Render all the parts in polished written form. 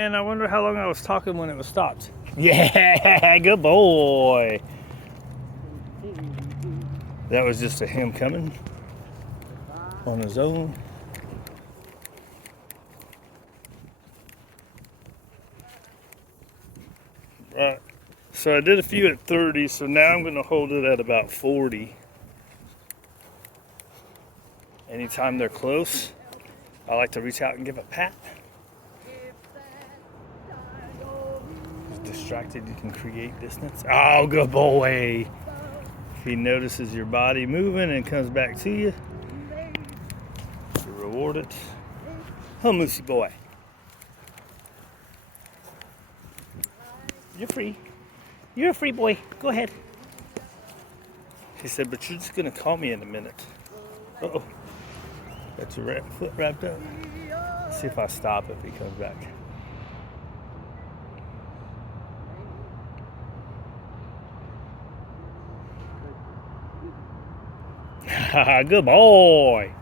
And I wonder how long I was talking when it was stopped. Yeah, good boy. That was just a him coming on his own. So I did a few at 30, so now I'm going to hold it at about 40. Anytime they're close, I like to reach out and give a pat. Distracted, you can create distance. Oh, good boy. If he notices your body moving and comes back to you, you reward it. Oh, Moosey boy. You're free. You're a free boy. Go ahead. He said, but you're just going to call me in a minute. Uh-oh. Got your foot wrapped up. Let's see if I stop if he comes back. Good boy.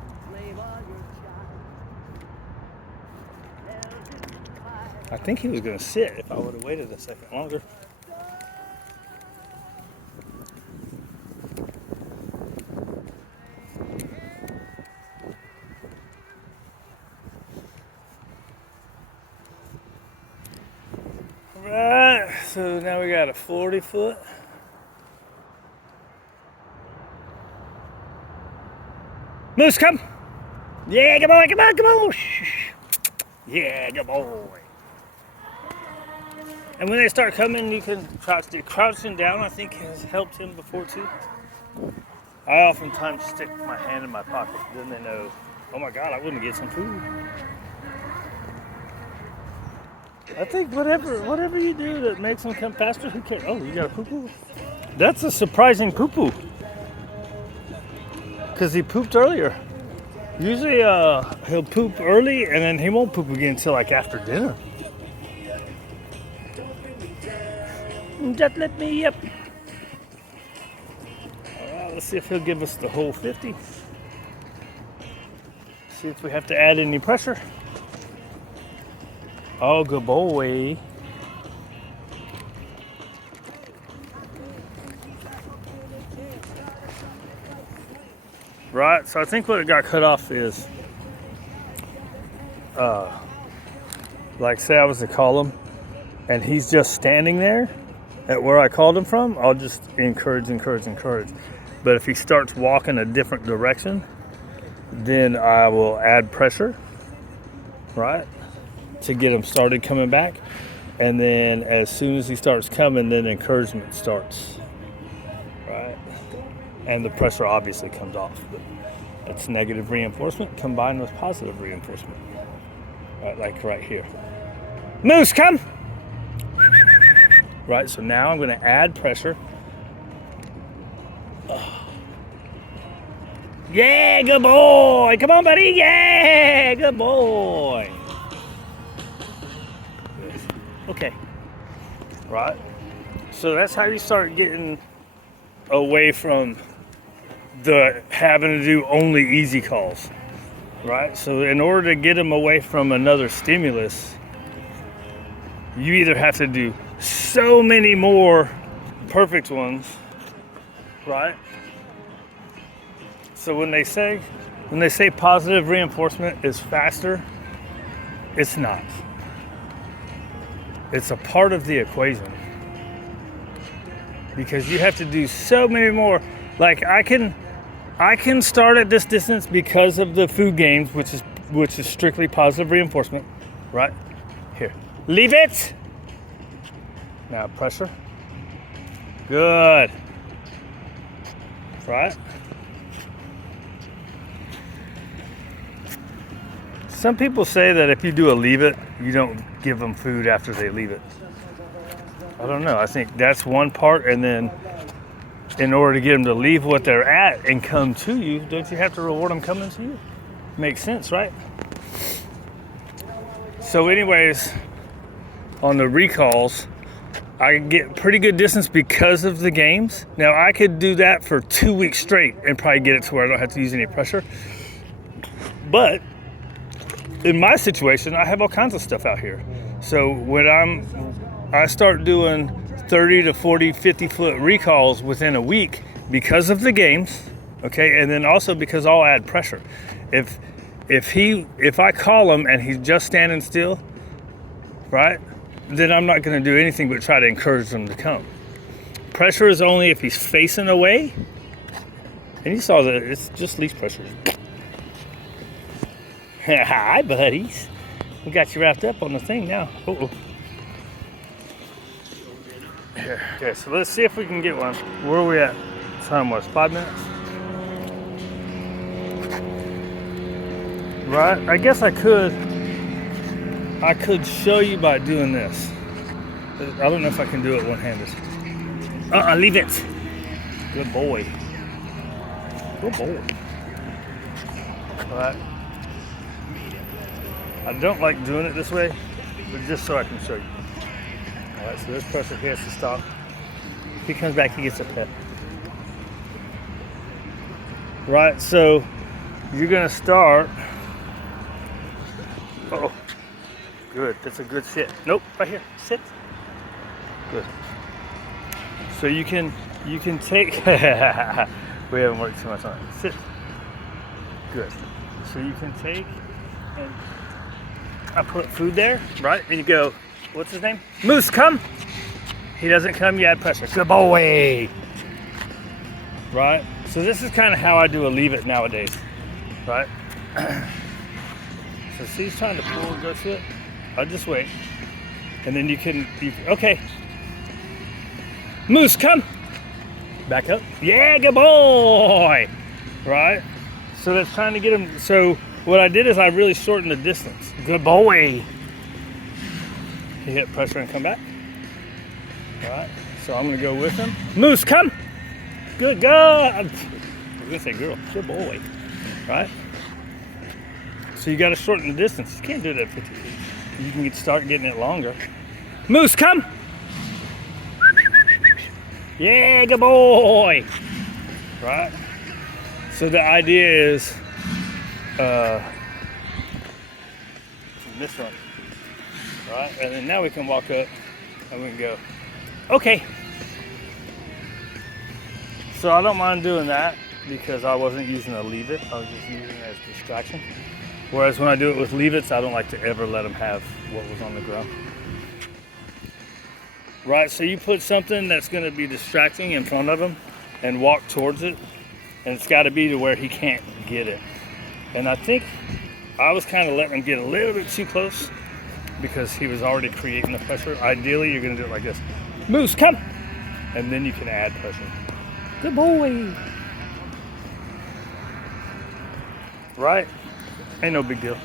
I think he was going to sit if I would have waited a second longer. All right, so now we got a 40 foot. Moose, come. Yeah, good boy, come on, come on. Yeah, good boy. And when they start coming, you can crouching down, I think, has helped him before too. I oftentimes stick my hand in my pocket, then they know, oh my God, I want to get some food. I think whatever you do that makes them come faster, who cares? Oh, you got a poo-poo? That's a surprising poo-poo. Because he pooped earlier. Usually he'll poop early and then he won't poop again until like after dinner. Just let me up. Alright, let's see if he'll give us the whole 50. See if we have to add any pressure. Oh, good boy. Right, so I think what it got cut off is, like say I was to call him and he's just standing there at where I called him from, I'll just encourage. But if he starts walking a different direction, then I will add pressure, right, to get him started coming back. And then as soon as he starts coming, then encouragement starts, right? And the pressure obviously comes off. But that's negative reinforcement combined with positive reinforcement. Right, like right here. Moose, come! Right, so now I'm going to add pressure. Yeah, good boy! Come on, buddy! Yeah, good boy! Okay. Right? So that's how you start getting away from the having to do only easy calls, right? So in order to get them away from another stimulus, you either have to do so many more perfect ones, right? So when they say positive reinforcement is faster, it's not. It's a part of the equation. Because you have to do so many more. Like I can start at this distance because of the food games, which is strictly positive reinforcement, right? Here, leave it. Now pressure. Good. Right? Some people say that if you do a leave it, you don't give them food after they leave it. I don't know. I think that's one part, and then in order to get them to leave what they're at and come to you, don't you have to reward them coming to you? Makes sense, right? So anyways, on the recalls, I get pretty good distance because of the games. Now I could do that for 2 weeks straight and probably get it to where I don't have to use any pressure. But in my situation, I have all kinds of stuff out here. So when I start doing 30 to 40, 50 foot recalls within a week because of the games, okay, and then also because I'll add pressure. If I call him and he's just standing still, right, then I'm not going to do anything but try to encourage him to come. Pressure is only if he's facing away, and you saw that it's just leash pressure. Hi, buddies. We got you wrapped up on the thing now. Uh-oh. Okay, so let's see if we can get one. Where are we at? Time was 5 minutes. Right? I guess I could show you by doing this. I don't know if I can do it one-handed. Leave it. Good boy. Good boy. All right. I don't like doing it this way, but just so I can show you. All right, so this pressure he has to stop. If he comes back, he gets a pet. Right, so you're gonna start. Uh-oh. Good, that's a good sit. Nope, right here, sit. Good. So you can take, we haven't worked too much on it. Sit. Good. So you can take, and I put food there, right? And you go, what's his name? Moose, come. He doesn't come, you add pressure. Good boy. Right? So this is kind of how I do a leave it nowadays, right? So see, he's trying to pull and go to it. I'll just wait. And then you can, okay. Moose, come. Back up. Yeah, good boy. Right? So that's trying to get him. So what I did is I really shortened the distance. Good boy. He hit pressure and come back. All right. So I'm going to go with him. Moose, come. Good God. I was going to say girl. Good boy. Right? So you got to shorten the distance. You can't do it at 50 feet. You can start getting it longer. Moose, come. Yeah, good boy. Right? So the idea is from this one. Right? And then now we can walk up and we can go, okay. So I don't mind doing that because I wasn't using a leave it. I was just using it as distraction. Whereas when I do it with leave it's, I don't like to ever let them have what was on the ground. Right, so you put something that's going to be distracting in front of him and walk towards it, and it's got to be to where he can't get it. And I think I was kind of letting him get a little bit too close because he was already creating the pressure. Ideally, you're going to do it like this. Moose, come! And then you can add pressure. Good boy! Right? Ain't no big deal.